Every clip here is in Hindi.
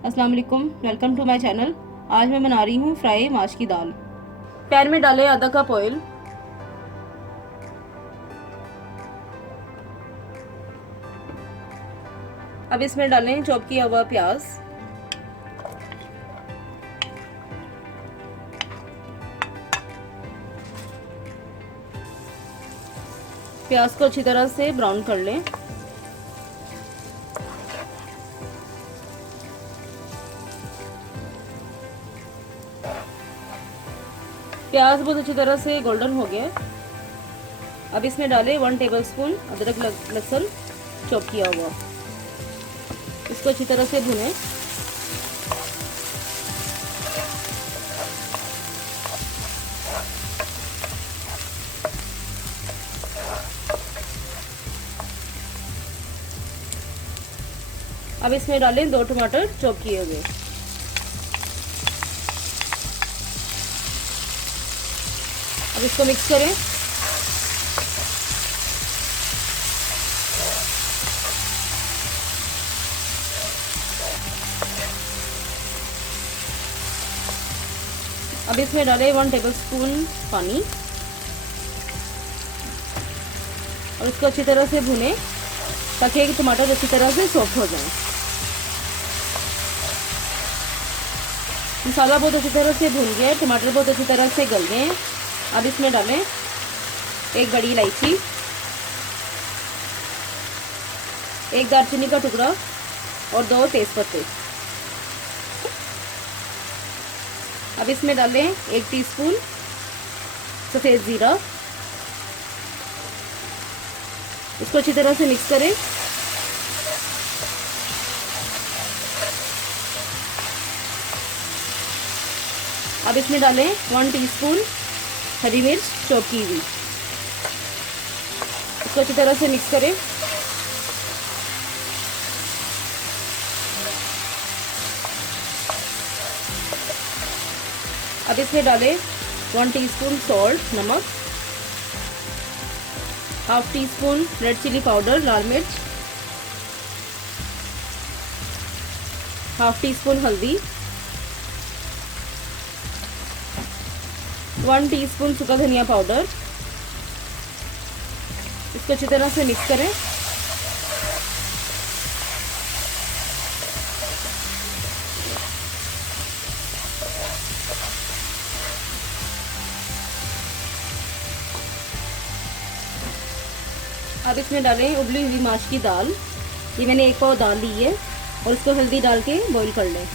अस्सलाम वालेकुम, वेलकम टू माय चैनल। आज मैं बना रही हूँ फ्राई माश की दाल। पैन में डालें आधा कप ऑयल। अब इसमें डालें चॉप किया हुआ प्याज। प्याज को अच्छी तरह से ब्राउन कर लें। प्याज बहुत अच्छी तरह से गोल्डन हो गया। अब इसमें डालें 1 टेबलस्पून अदरक लहसुन चॉप किया हुआ। इसको अच्छी तरह से भुनें। अब इसमें डालें 2 टमाटर चॉप किए हुए। अब इसको मिक्स करें। अब इसमें डालें 1 टेबलस्पून पानी और इसको अच्छी तरह से भुनें ताकि टमाटर अच्छी तरह से सॉफ्ट हो जाए। मसाला बहुत अच्छी तरह से भुन गया है, टमाटर बहुत अच्छी तरह से गल गए हैं। अब इसमें डालें 1 बड़ी इलायची, 1 दालचीनी का टुकड़ा और 2 तेज़पत्ते। अब इसमें डालें 1 टीस्पून सफ़ेद ज़ीरा। इसको अच्छी तरह से मिक्स करें। अब इसमें डालें 1 टीस्पून हरी मिर्च चॉप की हुई। इसको अच्छी तरह से मिक्स करें। अब इसमें डालें 1 टीस्पून सॉल्ट नमक, half teaspoon red chilli powder लाल मिर्च, हाफ टी स्पून हल्दी, 1 टीस्पून सूखा धनिया पाउडर। इसको अच्छी तरह से मिक्स करें। अब इसमें डालें उबली हुई माश की दाल। ये मैंने 1 पाव दाल ली है और इसको हल्दी डाल के बॉईल कर लें।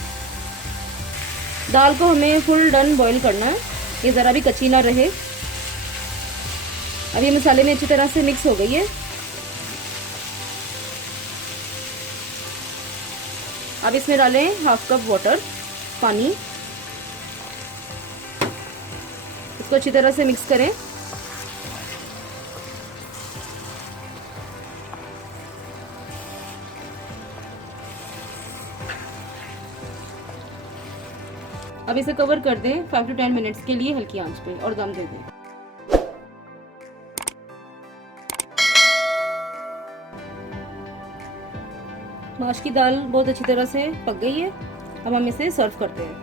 दाल को हमें फुल डन बॉईल करना है, ये ज़रा भी कच्ची ना रहे। अब ये मसाले में अच्छी तरह से मिक्स हो गई है। अब इसमें डालें हाफ कप वाटर पानी। इसको अच्छी तरह से मिक्स करें। अब इसे कवर कर दें 5 to 10 मिनट्स के लिए हल्की आंच पे और दम दे दें। माश की दाल बहुत अच्छी तरह से पक गई है। अब हम इसे सर्व करते हैं।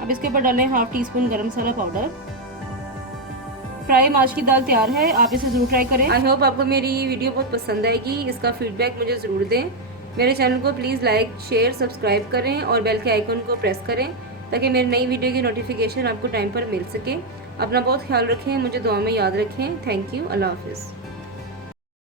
अब इसके ऊपर डालें हाफ टी स्पून गरम मसाला पाउडर। फ्राई माश की दाल तैयार है, आप इसे ज़रूर ट्राई करें। आई होप आपको मेरी वीडियो बहुत पसंद आएगी। इसका फीडबैक मुझे ज़रूर दें। मेरे चैनल को प्लीज़ लाइक शेयर सब्सक्राइब करें और बेल के आइकन को प्रेस करें ताकि मेरी नई वीडियो की नोटिफिकेशन आपको टाइम पर मिल सके। अपना बहुत ख्याल रखें, मुझे दुआ में याद रखें। थैंक यू, अल्लाह हाफिज़।